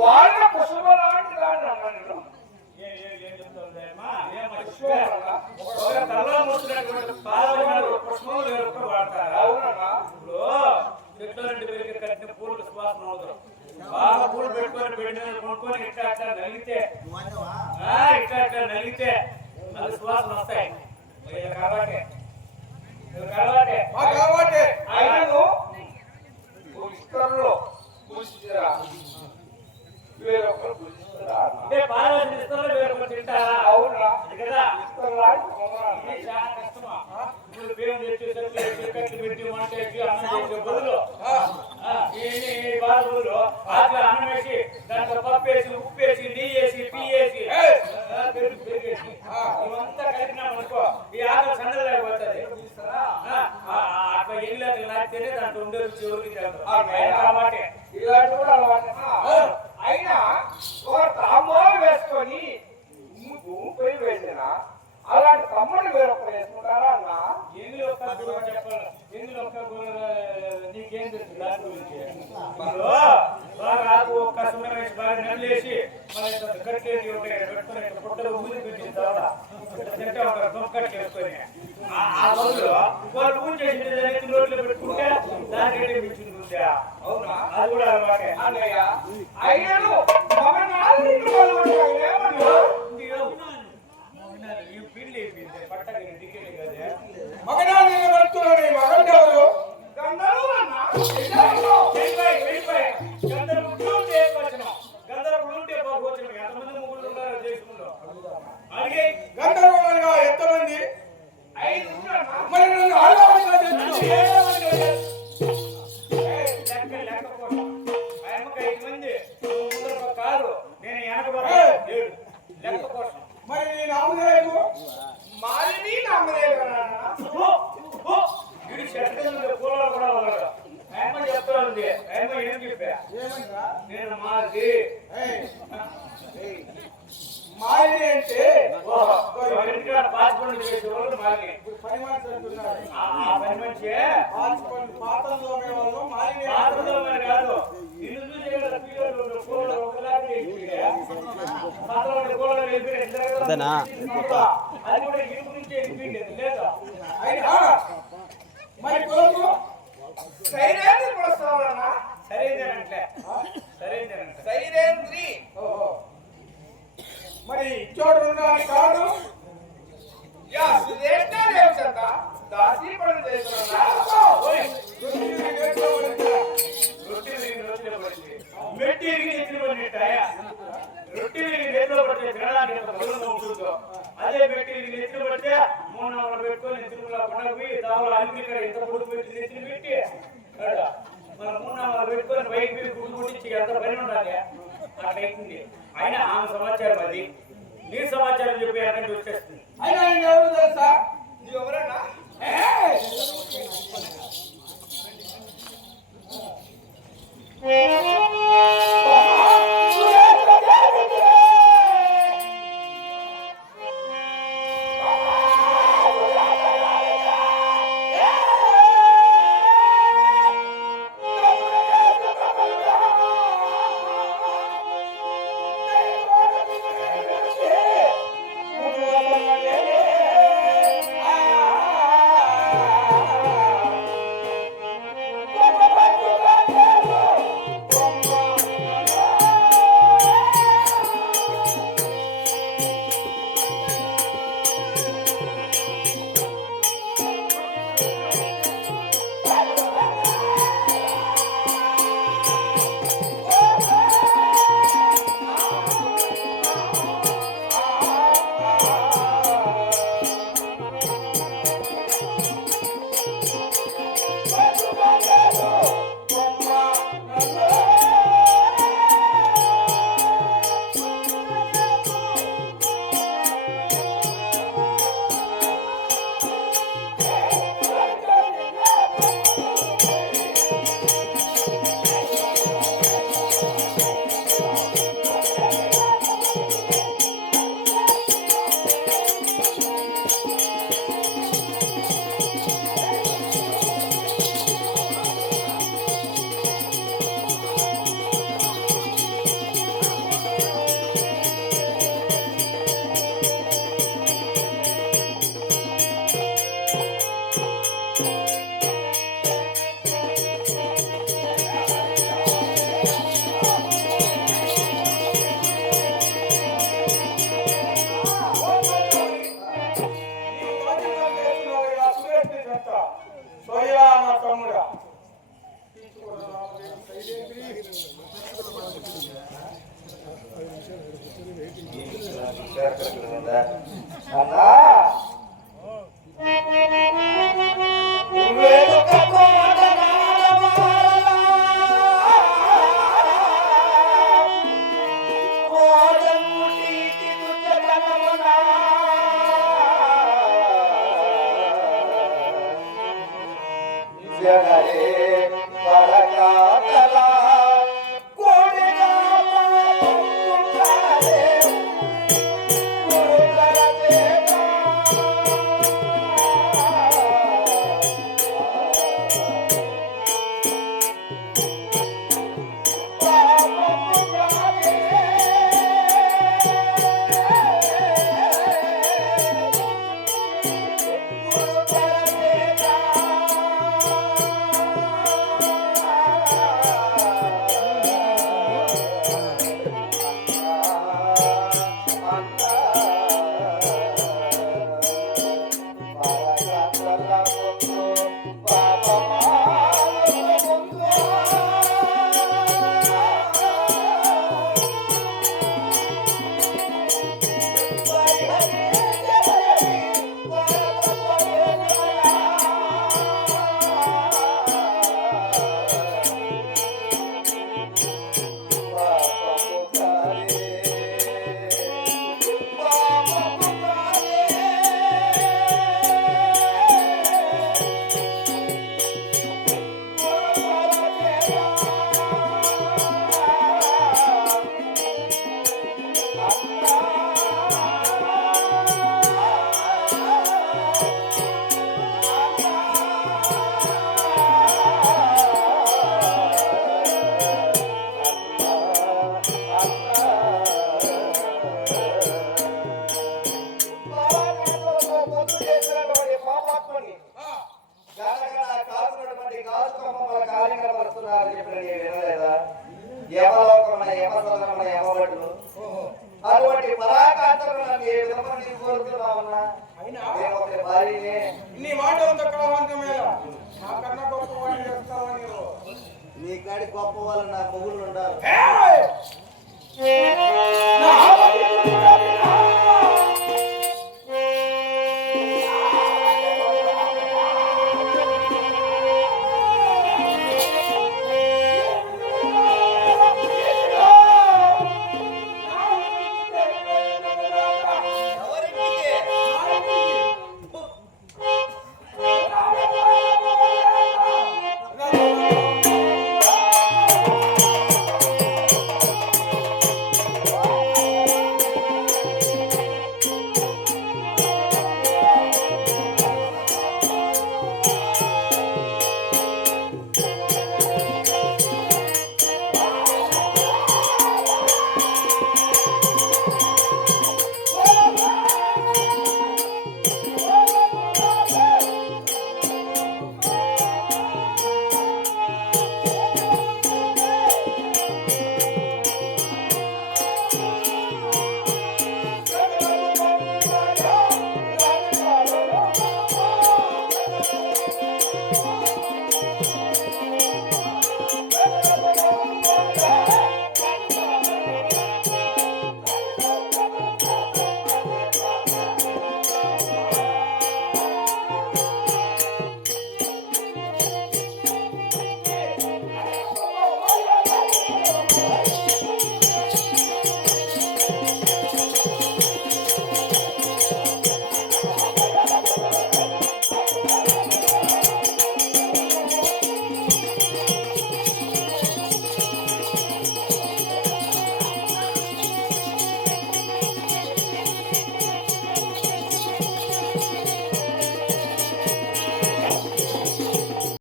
వాళ్ళ కుసుమ లాంటి దాన్ని అన్నాను. కట్టిన పూలకు సువాసన అవుతారు. బాగా పూలు పెట్టుకొని పెట్టిన కొనుక్కొని ఇట్లా నలిగితే అది సువాసన వస్తాయి. కాబట్టి ఆయనను పుష్కరంలో పూజించరా వేరొకరు పూజిస్తారా? పార్వతి ఇస్తారు వేరొకరు తింటారా? అవునా కదా ఇస్తారు. చాలా కష్టమా ఇప్పుడు బియ్యం తెచ్చి కట్టి పెట్టి వంట చేసి అన్నం చేసే బదులు బదులు అట్లా అన్నం వేసి దాంట్లో పప్పు వేసి ఉప్పు వేసి నెయ్యి వేసి టీ వేసి పెరిగేసి ఇవంతా కలిపినామనుకో ఈ ఆకలి సందడి లేకపోతుంది. అట్లా ఎల్లు నాటితేనే దాంట్లో ఉండే రుచి ఎవరికి కాబట్టి ఇలాంటి కూడా అలవాటు. అయినా ఒక తాంబూలం వేసుకొని భూమిపై వేసిన అలాంటి తమ్ముడు వేరొకరు వేసుకుంటారా అన్న? ఎందులో చెప్పాలి, ఎందులో నీకేం తెలుసు దాని గురించి? బాగా ఒక్క సున్నం వేసి బాగా నల్లేసి కట్టేసి పెట్టుకుని పుట్టలు ఊరి పెట్టిన తర్వాత తింటా ఉంటారు దొంగకట్టి వేసుకొని. ఆ రోజులో వాళ్ళు ఊరి చేసి రోడ్లు పెట్టుకుంటే దానికంటే మించింది. అవునా? అది కూడా అలవాటే. అన్నయ్య అయ్యను గంధర్వులుగా ఎంతమంది? 5 మరి నన్ను మరి నీ నామదేవు మాలిని నామదేవు చెప్తాను ఏం చెప్పా నేను మాది మాలిని అంటే పాస్పోర్ట్ చేసేవాళ్ళు మాలిని పని మనిషి అంటున్నారు. పని మనిషి పాత్రలో మాలిని కాదు ఇల్లు చూసే అది కూడా ఇల్లు గురించి వెళ్ళిపోయింది లేదా? మరి కొడుకు సైరేంద్రి ప్రస్తావన సరైనట్లే సైరేంద్రి మరి చోటు ఉన్నాడు కాదు. యా సురేష్ణ దేవసంత దాసి పని చేస్తున్నా అదే పెట్టి నెత్తులు పడితే 3 నెలలు పెట్టుకొని నెత్తులు పండగ దావులు అన్ని ఎంత పొడుగు పెట్టి నెత్తులు పెట్టి మన 3 నెలలు పెట్టుకొని బయట మీద గుడి గురించి ఎంత పని ఉండాలి అట్లయితుంది. అయినా ఆమె సమాచారం అది నీ సమాచారం చెప్పి అక్కడికి వచ్చేస్తుంది. అయినా ఎవరు తెలుసా? ఎవరన్నా అన్నా వేడుక జగరే పరకాతల కోడిగా పాపుంటారే గురుతర దేవా పాపుంటారే గురుతర దేవా అటువంటి పరాకాంతలు నన్ను ఏ విధంగా నీకు కోరుతున్నావన్నా నేను ఒక భార్యనే నీ మాట అంత కళావంతమేలా నాకన్నా గొప్ప వాడిని చేస్తావా నీవు నీ కాడి గొప్ప వాళ్ళు నా మొగుళ్ళు ఉండాలి నా